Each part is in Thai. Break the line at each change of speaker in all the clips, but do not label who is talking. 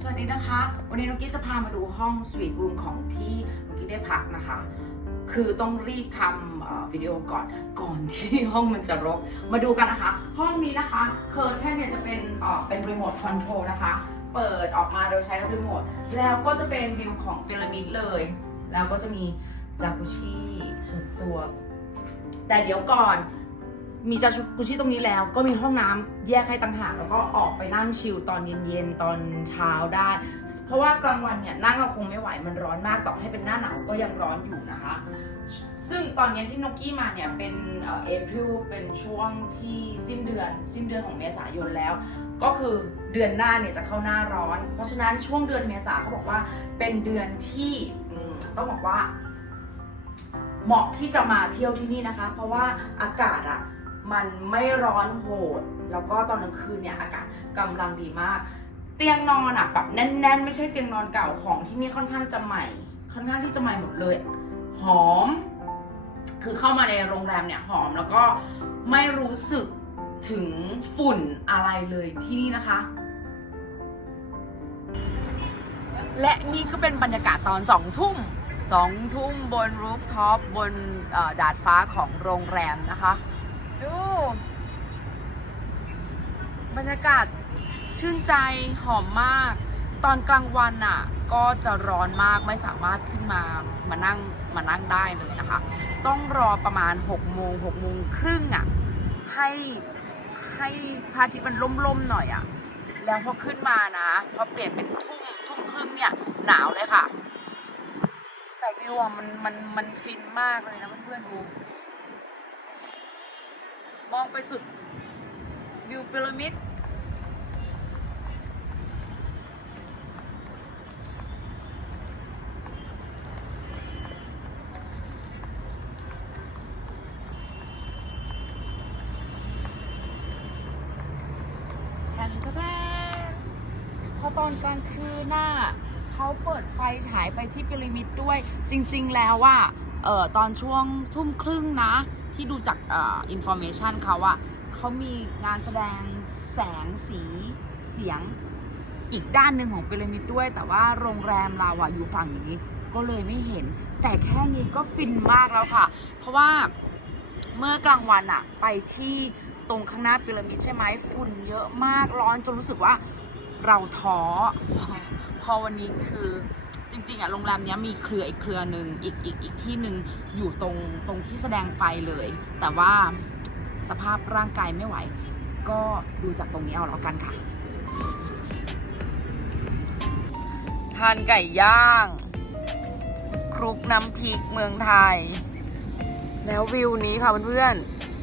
สวัสดีนะคะ วันนี้น้องกี้จะพามาดูห้องสวีทรูมของที่น้องกี้ได้พักนะคะ คือต้องรีบทำวิดีโอก่อนก่อนที่ห้องมันจะรก มาดูกันนะคะ ห้องนี้นะคะเคอร์เทนเนี่ยจะเป็นเอ่อเป็นรีโมทคอนโทรลนะคะ เปิดออกมาโดยใช้รีโมทแล้วก็จะเป็นวิวของพีระมิดเลย แล้วก็จะมีจากุชิส่วนตัว แต่เดี๋ยวก่อน มีจากุชิตรงนี้แล้ว ก็มีห้องน้ำแยกให้ต่างหากแล้วก็ออกไปนั่งชิลตอนเย็นๆตอนเช้าได้ เพราะว่ากลางวันเนี่ยนั่งเราคงไม่ไหวมันร้อนมากต่อให้เป็นหน้าหนาวก็ยังร้อนอยู่นะคะ ซึ่งตอนนี้ที่นกกี้มาเนี่ยเป็นเอ่อ April เป็นช่วงที่สิ้นเดือน สิ้นเดือนของเมษายนแล้ว ก็คือเดือนหน้าเนี่ยจะเข้าหน้าร้อน เพราะฉะนั้นช่วงเดือนเมษาเขาบอกว่าเป็นเดือนที่ต้องบอกว่าเหมาะที่จะมาเที่ยวที่นี่นะคะ เพราะว่าอากาศอะ มันไม่ร้อนโหด แล้วก็ตอนกลางคืนเนี่ยอากาศกำลังดีมาก เตียงนอนอะแบบแน่น ๆ ไม่ใช่เตียงนอนเก่าของที่นี่ค่อนข้างจะใหม่ ค่อนข้างที่จะใหม่หมดเลย หอม คือเข้ามาในโรงแรมเนี่ยหอมแล้วก็ไม่รู้สึกถึงฝุ่นอะไรเลยที่นี่นะคะ และนี่ก็เป็นบรรยากาศตอนสองทุ่มสองทุ่มบนรูฟท็อปบนดาดฟ้าของโรงแรมนะคะ ดู บรรยากาศชื่นใจหอมมาก ตอนกลางวันอะ ก็จะร้อนมากไม่สามารถขึ้นมามานั่งมานั่งได้เลยนะคะ ต้องรอประมาณ6โมง6โมงครึ่งอะให้ให้พระอาทิตย์มันล่มๆหน่อยอะแล้วพอขึ้นมานะพอเปลี่ยนเป็นทุ่มทุ่มครึ่งเนี่ยหนาวเลยค่ะ แต่วิวอะมันมันมันฟินมากเลยนะเพื่อนๆดู มองไปสุดวิวพีระมิดแทนแทนพอตอนกลางคืนน่ะเขาเปิดไฟฉายไปที่พีระมิดด้วย จริง ๆ แล้วว่าเออตอนช่วงทุ่มครึ่งนะ ที่ดูจากอินโฟเมชันเขาอะเขามีงานแสดงแสงสีเสียงอีกด้านหนึ่งของพีระมิดด้วย แต่ว่าโรงแรมเราอะอยู่ฝั่งนี้ก็เลยไม่เห็น แต่แค่นี้ก็ฟินมากแล้วค่ะ เพราะว่าเมื่อกลางวันอะไปที่ตรงข้างหน้าพีระมิดใช่ไหมฝุ่นเยอะมากร้อนจนรู้สึกว่าเราท้อพอวันนี้คือ จริงๆอะโรงแรมเนี้ยมีเครืออีกเครือหนึ่งอีกอีกอีกที่หนึ่งอยู่ตรงตรงที่แสดงไฟเลย แต่ว่าสภาพร่างกายไม่ไหว ก็ดูจากตรงนี้เอาแล้วกันค่ะ ทานไก่ย่างคลุกน้ำพริกเมืองไทย แล้ววิวนี้ค่ะเพื่อน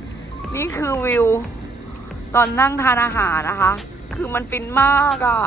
ๆ นี่คือวิว ตอนนั่งทานอาหารนะคะ คือมันฟินมากอะ่ะ